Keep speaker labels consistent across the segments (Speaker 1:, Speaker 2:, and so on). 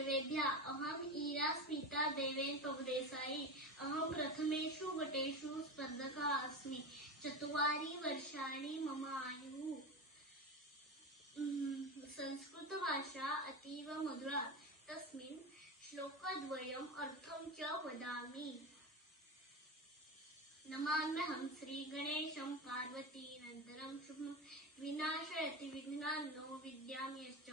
Speaker 1: सर्वेभ्यः अहम् ईरा स्मिता देवेन अहं प्रथमेषु गटेषु स्पर्धका अस्मि। चत्वारि वर्षाणि मम आयुः। संस्कृतभाषा अतीव मधुरा। तस्मिन् श्लोकद्वयम् अर्थं च वदामि। नमाम्यहं श्रीगणेशं पार्वतीनन्तरं शुभं। विनाशयति विघ्नान् नो विद्यां यश्च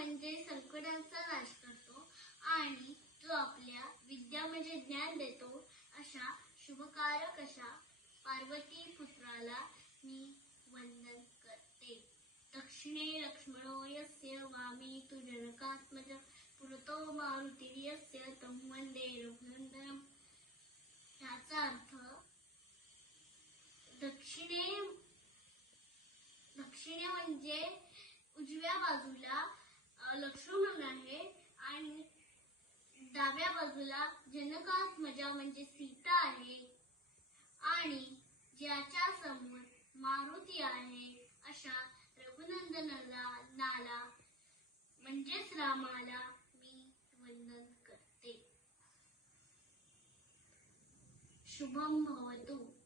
Speaker 1: म्हणजे संकटांचा नाश करतो आणि जो आपल्या विद्या म्हणजे ज्ञान देतो. अशा शुभकारक अशा पार्वती पुत्राला मी वंदन करते. दक्षिणे लक्ष्मणो यस्य वामे तु जनकात्मज पुरतो मारुतिर्यस्य तम वंदे रघुनंदनम याचा अर्थ दक्षिणे दक्षिणे म्हणजे उजव्या बाजूला लक्ष्मण आहे. आणि डाव्या बाजूला जनकात्मजा म्हणजे सीता आहे. आणि ज्याच्या समोर मारुती आहे अशा रघुनंदनाला नाला म्हणजेच रामाला मी वंदन करते. शुभम भवतु.